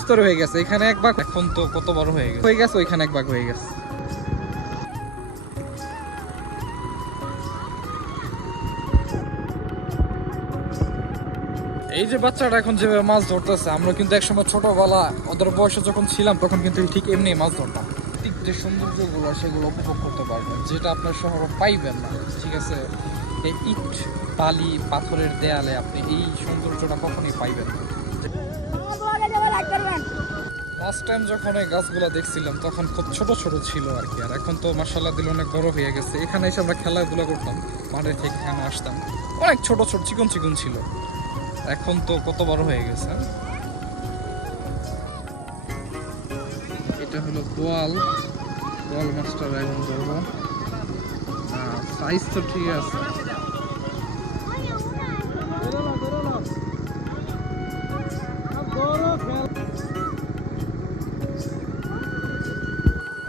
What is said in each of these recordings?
স্তর হয়ে গেছে, এখানে এক ভাগ, এখন তো কত বড় হয়ে গেছে ওইখানে এক ভাগ হয়ে গেছে। এই যে বাচ্চাটা এখন যেভাবে মাছ ধরতেছে, আমরা কিন্তু একসময় ছোটবেলা ওদের বয়সে যখন ছিলাম তখন কিন্তু ঠিক এমনি মাছ ধরতাম। যে সৌন্দর্যগুলো সেগুলো উপভোগ করতে পারবেন, যেটা আপনার শহরে পাইবেন না। ঠিক আছে, এই ইট বালি পাথরের দেয়ালে আপনি এই সৌন্দর্যটা কখনোই পাইবেন না। লাস্ট টাইম যখন এই গাছগুলো দেখছিলাম তখন খুব ছোট ছোট ছিল আর কি, আর এখন তো মাশাআল্লাহ দিল অনেক বড় হয়ে গেছে। এখানে এসে আমরা খেলাধুলা করতাম, মাঠে থেকে এখানে আসতাম, অনেক ছোট ছোট চিকন চিকন ছিল, এখন তো কত বড় হয়ে গেছে। এটা হলো বোয়াল মাছটা এখন ধরবো, সাইজ তো ঠিক আছে।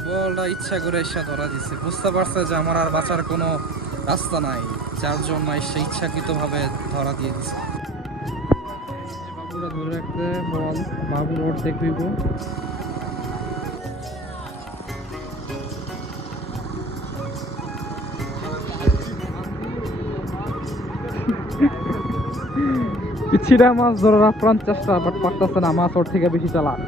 বোয়ালটা ইচ্ছা করে এসে ধরা দিচ্ছে, বুঝতে পারছে যে আমার আর বাঁচার কোনো রাস্তা নাই, যার জন্য এসে ইচ্ছাকৃতভাবে ধরা দিয়ে দিচ্ছে। বাবুরা ধরে রাখতে বোয়াল, বাবুর অর্ধেক হইব। পিছিরা মাছ ধরার আপ্রাণ চেষ্টা, বাট পারতেছে না, মাছ ওর থেকে বেশি চালাক।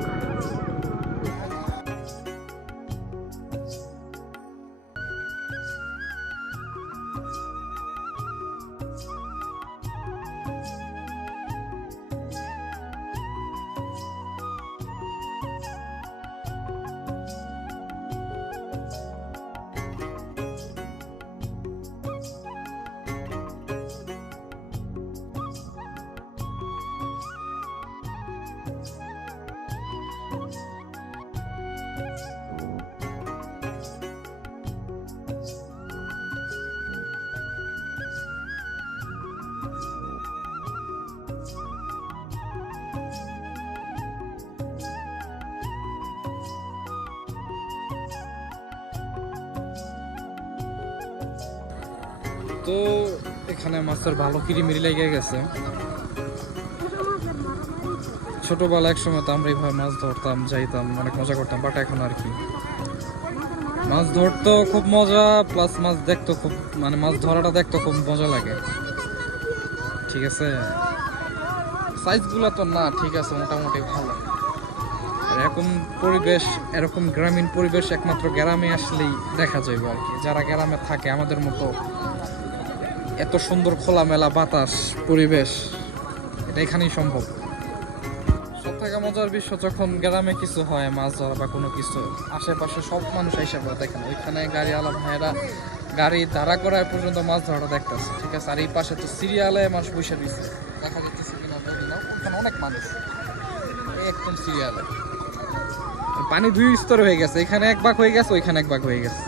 তো এখানে মাছের ভালো কিরিমিরি লেগে গেছে। ছোটবেলা এক সময় তো আমরা এইভাবে মাছ ধরতাম, যাইতাম, অনেক মজা করতাম, বাট এখন আর কি, মাছ ধরতো খুব মজা, প্লাস মাছ দেখতো খুব, মানে মাছ ধরাটা দেখতো খুব মজা লাগে। ঠিক আছে, সাইজগুলো তো না, ঠিক আছে, মোটামুটি ভালো। এরকম পরিবেশ, এরকম গ্রামীণ পরিবেশ একমাত্র গ্রামে আসলেই দেখা যাবে আর কি। যারা গ্রামে থাকে আমাদের মতো এত সুন্দর খোলামেলা বাতাস পরিবেশ, এটা এখানেই সম্ভব। সব থেকে মজার বিষয় যখন গ্রামে কিছু হয়, মাছ ধরা বা কোনো কিছু, আশেপাশে সব মানুষ এসে পড়ে দেখেন, ওইখানে গাড়িওয়ালা ভাইয়েরা গাড়ি দাঁড়া করায় পর্যন্ত মাছ ধরাটা দেখতেছে। ঠিক আছে, আর এই পাশে তো সিরিয়ালে মানুষ বসে দিচ্ছে, দেখা যাচ্ছে কিনা বলি না, ওখানে অনেক মানুষ একদম সিরিয়ালে। পানি দুই স্তর হয়ে গেছে, এখানে এক ভাগ হয়ে গেছে ওইখানে এক ভাগ হয়ে গেছে।